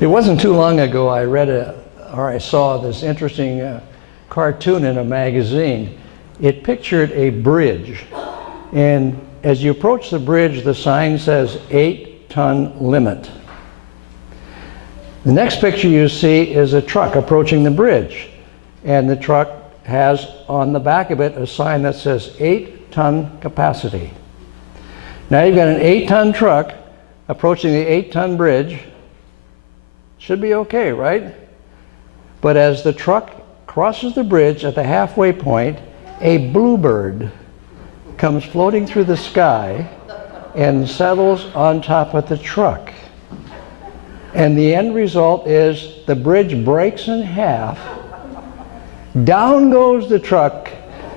It wasn't too long ago I saw this interesting cartoon in a magazine. It pictured a bridge, and as you approach the bridge, the sign says 8-ton limit. The next picture you see is a truck approaching the bridge, and the truck has on the back of it a sign that says 8-ton capacity. Now you've got an 8-ton truck approaching the 8-ton bridge. Should be okay, right? But as the truck crosses the bridge at the halfway point, a bluebird comes floating through the sky and settles on top of the truck. And the end result is the bridge breaks in half, down goes the truck,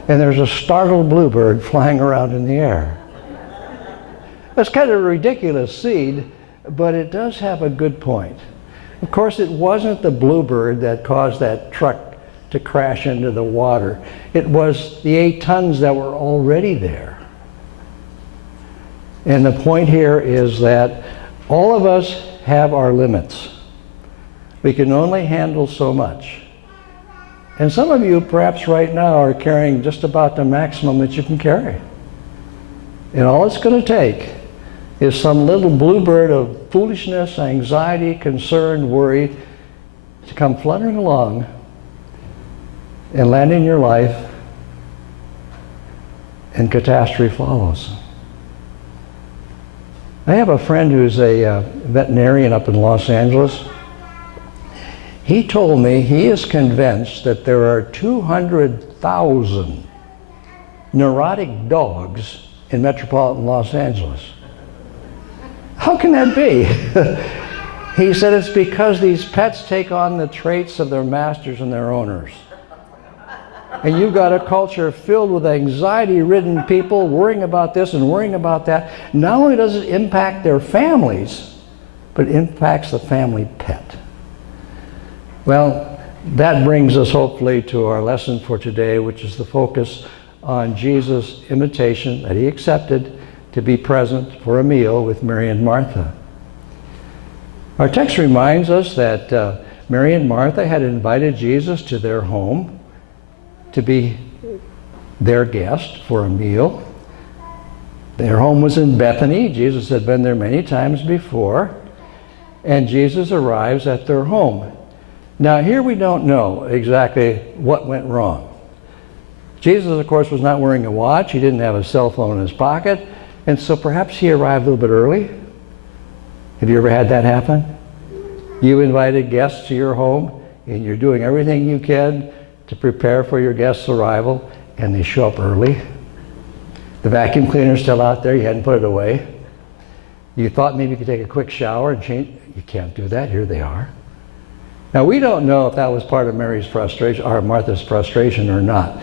and there's a startled bluebird flying around in the air. That's kind of a ridiculous scene, but it does have a good point. Of course, it wasn't the bluebird that caused that truck to crash into the water. It was the 8 tons that were already there. And the point here is that all of us have our limits. We can only handle so much. And some of you, perhaps right now, are carrying just about the maximum that you can carry. And all it's going to take is some little bluebird of foolishness, anxiety, concern, worry to come fluttering along and land in your life, and catastrophe follows. I have a friend who's a veterinarian up in Los Angeles. He told me he is convinced that there are 200,000 neurotic dogs in metropolitan Los Angeles. How can that be? He said it's because these pets take on the traits of their masters and their owners. And you've got a culture filled with anxiety-ridden people worrying about this and worrying about that. Not only does it impact their families, but it impacts the family pet. Well, that brings us hopefully to our lesson for today, which is the focus on Jesus' invitation that he accepted to be present for a meal with Mary and Martha. Our text reminds us that Mary and Martha had invited Jesus to their home to be their guest for a meal. Their home was in Bethany. Jesus had been there many times before, and Jesus arrives at their home. Now here we don't know exactly what went wrong. Jesus, of course, was not wearing a watch. He didn't have a cell phone in his pocket, and so perhaps he arrived a little bit early. Have you ever had that happen? You invited guests to your home, and you're doing everything you can to prepare for your guests' arrival, and they show up early. The vacuum cleaner's still out there, you hadn't put it away. You thought maybe you could take a quick shower and change. You can't do that, here they are. Now we don't know if that was part of Mary's frustration or Martha's frustration or not.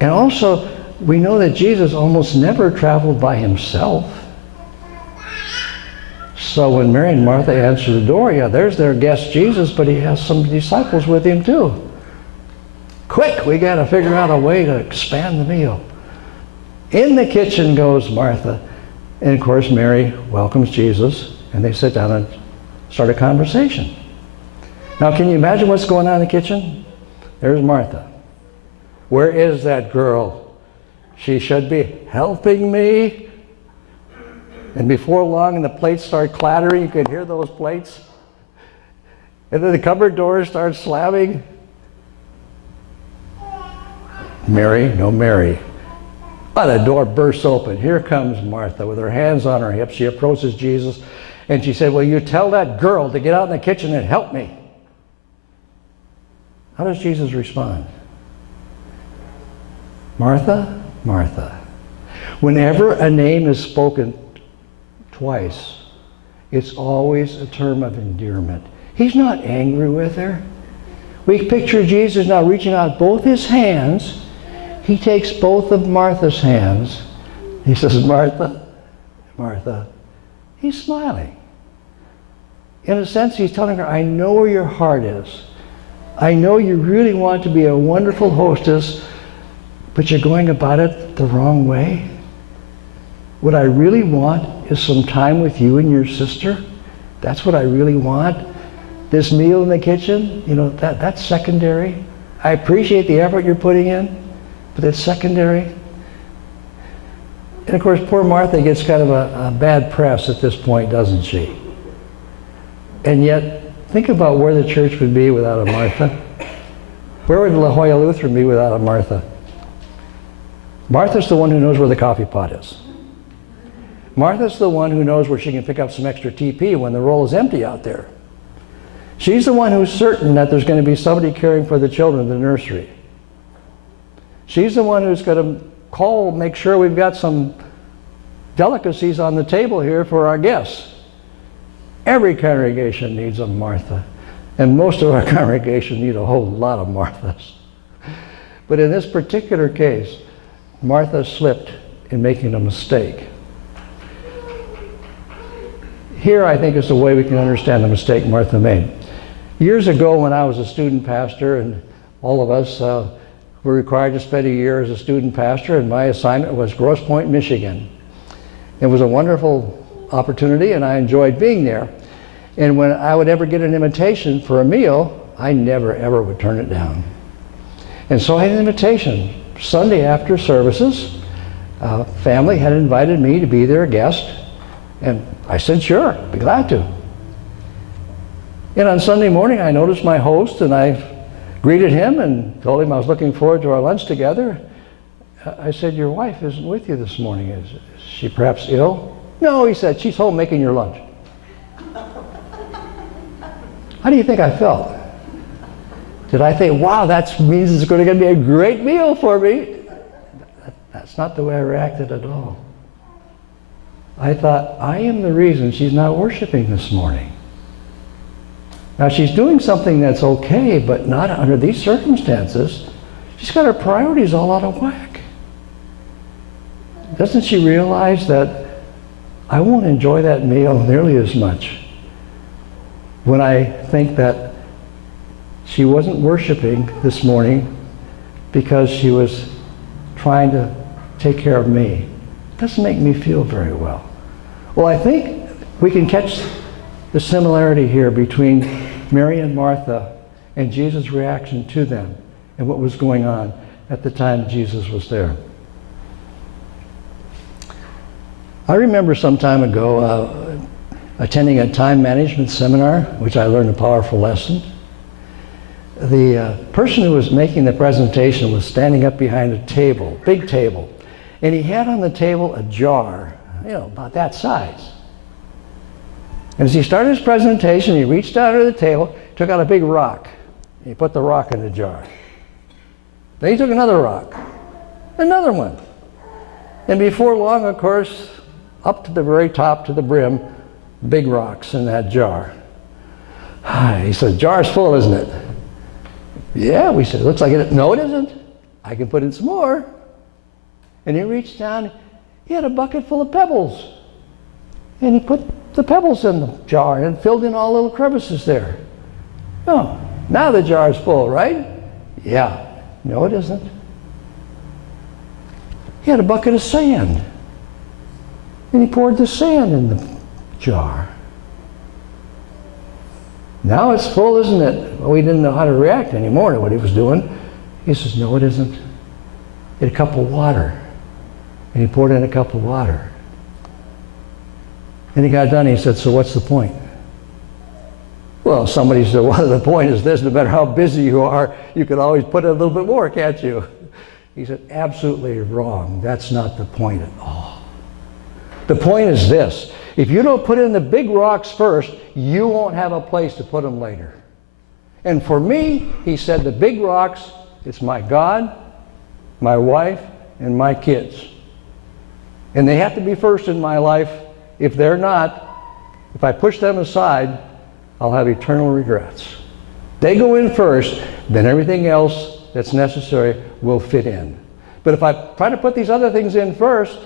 And also, we know that Jesus almost never traveled by himself. So when Mary and Martha answer the door, yeah, there's their guest Jesus, but he has some disciples with him too. Quick, we got to figure out a way to expand the meal. In the kitchen goes Martha, and of course Mary welcomes Jesus, and they sit down and start a conversation. Now can you imagine what's going on in the kitchen? There's Martha. Where is that girl? She should be helping me. And before long, and the plates start clattering, you can hear those plates. And then the cupboard doors start slamming. Mary, no Mary. Oh, the door bursts open. Here comes Martha with her hands on her hips. She approaches Jesus and she said, "Will you tell that girl to get out in the kitchen and help me?" How does Jesus respond? Martha, Martha. Whenever a name is spoken twice, it's always a term of endearment. He's not angry with her. We picture Jesus now reaching out both his hands. He takes both of Martha's hands. He says, "Martha, Martha." He's smiling. In a sense, he's telling her, I know where your heart is. I know you really want to be a wonderful hostess, but you're going about it the wrong way. What I really want is some time with you and your sister. That's what I really want. this meal in the kitchen, that's secondary. I appreciate the effort you're putting in, but it's secondary. And of course, poor Martha gets kind of a bad press at this point, doesn't she? And yet, think about where the church would be without a Martha. Where would La Jolla Lutheran be without a Martha? Martha's the one who knows where the coffee pot is. Martha's the one who knows where she can pick up some extra TP when the roll is empty out there. She's the one who's certain that there's going to be somebody caring for the children in the nursery. She's the one who's going to make sure we've got some delicacies on the table here for our guests. Every congregation needs a Martha, and most of our congregation need a whole lot of Marthas. But in this particular case, Martha slipped in making a mistake. Here, I think, is the way we can understand the mistake Martha made. Years ago, when I was a student pastor, and all of us were required to spend a year as a student pastor, and my assignment was Grosse Pointe, Michigan. It was a wonderful opportunity, and I enjoyed being there. And when I would ever get an invitation for a meal, I never, ever would turn it down. And so I had an invitation. Sunday after services, family had invited me to be their guest, and I said, sure, be glad to. And on Sunday morning, I noticed my host, and I greeted him and told him I was looking forward to our lunch together. I said, your wife isn't with you this morning. Is she perhaps ill? No, he said, she's home making your lunch. How do you think I felt? Did I think, wow, that means it's going to be a great meal for me? That's not the way I reacted at all. I thought, I am the reason she's not worshiping this morning. Now, she's doing something that's okay, but not under these circumstances. She's got her priorities all out of whack. Doesn't she realize that I won't enjoy that meal nearly as much when I think that she wasn't worshiping this morning because she was trying to take care of me? It doesn't make me feel very well. Well, I think we can catch the similarity here between Mary and Martha and Jesus' reaction to them and what was going on at the time Jesus was there. I remember some time ago attending a time management seminar, which I learned a powerful lesson. The person who was making the presentation was standing up behind a table, big table, and he had on the table a jar, about that size. And as he started his presentation, he reached out under the table, took out a big rock, and he put the rock in the jar. Then he took another rock, another one. And before long, of course, up to the very top, to the brim, big rocks in that jar. He said, the jar's full, isn't it? Yeah, we said, looks like it. No, it isn't. I can put in some more. And he reached down, he had a bucket full of pebbles. And he put the pebbles in the jar and filled in all the little crevices there. Oh, now the jar's full, right? Yeah. No, it isn't. He had a bucket of sand. And he poured the sand in the jar. Now it's full, isn't it? Well, he didn't know how to react anymore to what he was doing. He says, no, it isn't. He had a cup of water. And he poured in a cup of water. And he got done, he said, so what's the point? Well, somebody said, well, the point is this, no matter how busy you are, you can always put in a little bit more, can't you? He said, absolutely wrong. That's not the point at all. The point is this. If you don't put in the big rocks first, you won't have a place to put them later. And for me, he said, the big rocks, it's my God, my wife, and my kids. And they have to be first in my life. If they're not, if I push them aside, I'll have eternal regrets. They go in first, then everything else that's necessary will fit in. But if I try to put these other things in first,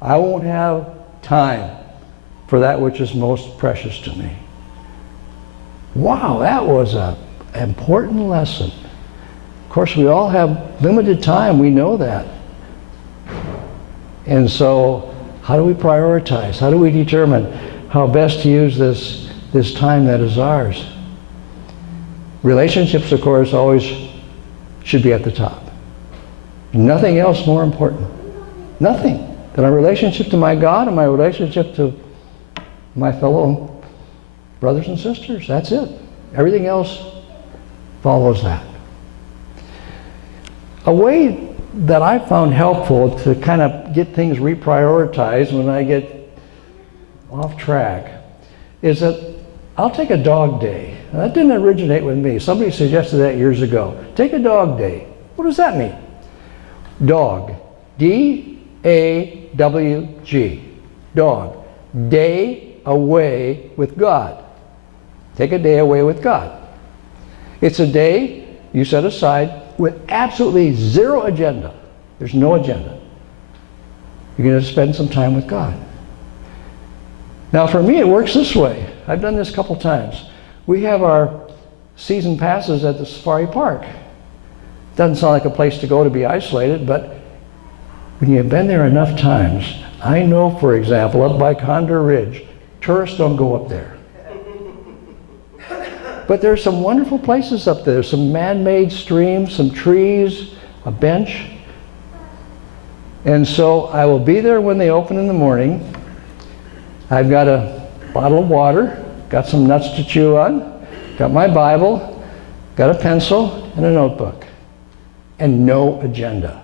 I won't have time for that which is most precious to me. Wow, that was an important lesson. Of course, we all have limited time, we know that. And so, how do we prioritize? How do we determine how best to use this time that is ours? Relationships, of course, always should be at the top. Nothing else more important. Nothing than my relationship to my God and my relationship to my fellow brothers and sisters. That's it. Everything else follows that. A way that I found helpful to kind of get things reprioritized when I get off track is that I'll take a dog day. Now, that didn't originate with me. Somebody suggested that years ago. Take a dog day. What does that mean? Dog. D-A-W-G. Dog. Day away with God. Take a day away with God. It's a day you set aside with absolutely zero agenda. There's no agenda. You're going to spend some time with God. Now for me it works this way. I've done this a couple times. We have our season passes at the safari park. Doesn't sound like a place to go to be isolated, but when you've been there enough times, I know, for example, up by Condor Ridge, tourists don't go up there. But there's some wonderful places up there, some man-made streams, some trees, a bench. And so I will be there when they open in the morning. I've got a bottle of water, got some nuts to chew on, got my Bible, got a pencil and a notebook, and no agenda.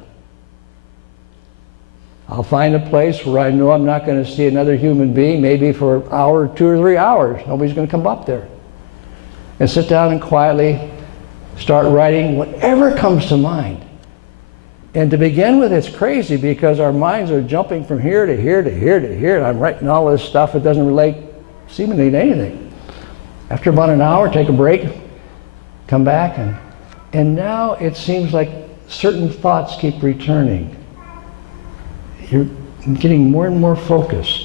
I'll find a place where I know I'm not going to see another human being, maybe for an hour, 2 or 3 hours. Nobody's going to come up there. And sit down and quietly start writing whatever comes to mind. And to begin with, it's crazy because our minds are jumping from here to here to here to here, and I'm writing all this stuff that doesn't relate seemingly to anything. After about an hour, take a break, come back, and now it seems like certain thoughts keep returning. You're getting more and more focused.